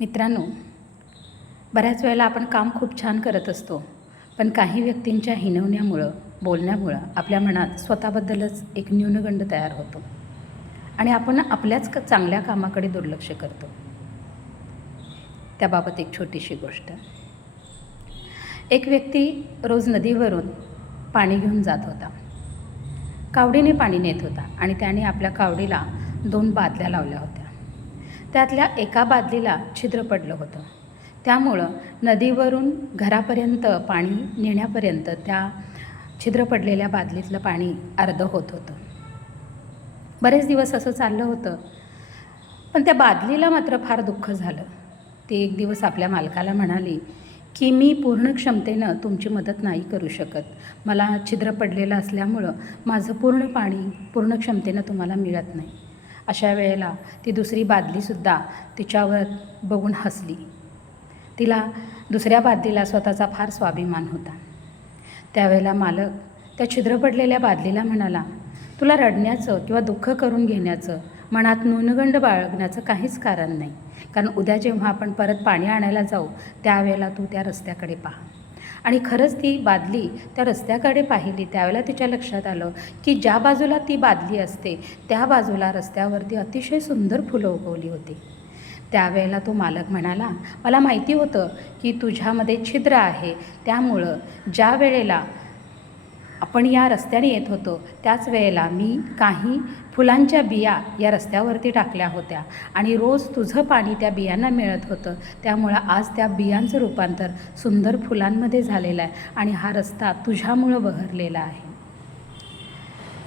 मित्रांनो, बऱ्याच वेळेला आपण काम खूप छान करत असतो, पण काही व्यक्तींच्या हिणवण्यामुळं, बोलण्यामुळं आपल्या मनात स्वतःबद्दलच एक न्यूनगंड तयार होतो आणि आपण आपल्याच चांगल्या कामाकडे दुर्लक्ष करतो. त्याबाबत एक छोटीशी गोष्ट. एक व्यक्ती रोज नदीवरून पाणी घेऊन जात होता. कावडीने पाणी नेत होता आणि त्याने आपल्या कावडीला 2 बादल्या लावल्या होत्या. त्यातल्या एका बादलीला छिद्र पडलं होतं. त्यामुळं नदीवरून घरापर्यंत पाणी नेण्यापर्यंत त्या छिद्र पडलेल्या बादलीतलं पाणी अर्धं होत होतं. बरेच दिवस असं चाललं होतं, पण त्या बादलीला मात्र फार दुःख झालं. ती एक दिवस आपल्या मालकाला म्हणाली की मी पूर्ण क्षमतेनं तुमची मदत नाही करू शकत. मला छिद्र पडलेलं असल्यामुळं माझं पूर्ण पाणी पूर्ण क्षमतेनं तुम्हाला मिळत नाही. अशा वेळेला ती दुसरी बादलीसुद्धा तिच्यावर बघून हसली. तिला दुसऱ्या बादलीला स्वतःचा फार स्वाभिमान होता. त्यावेळेला मालक त्या छिद्र पडलेल्या बादलीला म्हणाला, तुला रडण्याचं किंवा दुःख करून घेण्याचं, मनात न्यूनगंड बाळगण्याचं काहीच कारण नाही. कारण उद्या जेव्हा आपण परत पाणी आणायला जाऊ त्यावेळेला तू त्या रस्त्याकडे पहा. आणि खरंच ती बादली त्या रस्त्याकडे पाहिली. त्यावेळेला तिच्या लक्षात आलं की ज्या बाजूला ती बादली असते त्या बाजूला रस्त्यावरती अतिशय सुंदर फुलं उगवली होती. त्यावेळेला तो मालक म्हणाला, मला माहिती होतं की तुझ्यामध्ये छिद्र आहे, त्यामुळं ज्या वेळेला आपण या रस्त्याने येत होतो त्याच वेळेला मी काही फुलांच्या बिया या रस्त्यावरती टाकल्या होत्या आणि रोज तुझं पाणी त्या बियांना मिळत होतं. त्यामुळं आज त्या बियांचं रूपांतर सुंदर फुलांमध्ये झालेलं आहे आणि हा रस्ता तुझ्यामुळं बहरलेला आहे.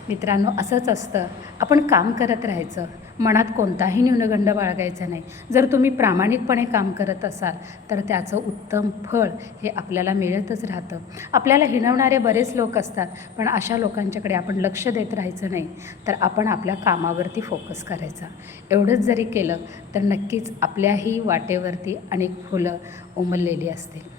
मित्रांनो, असंच असतं. आपण काम करत राहायचं, मनात कोणताही न्यूनगंड बाळगायचा नाही. जर तुम्ही प्रामाणिकपणे काम करत असाल तर त्याचं उत्तम फळ हे आपल्याला मिळतच राहतं. आपल्याला हिणवणारे बरेच लोक असतात, पण अशा लोकांच्याकडे आपण लक्ष देत राहायचं नाही, तर आपण आपल्या कामावरती फोकस करायचा. एवढंच जरी केलं तर नक्कीच आपल्याही वाटेवरती अनेक फुलं उमललेली असतील.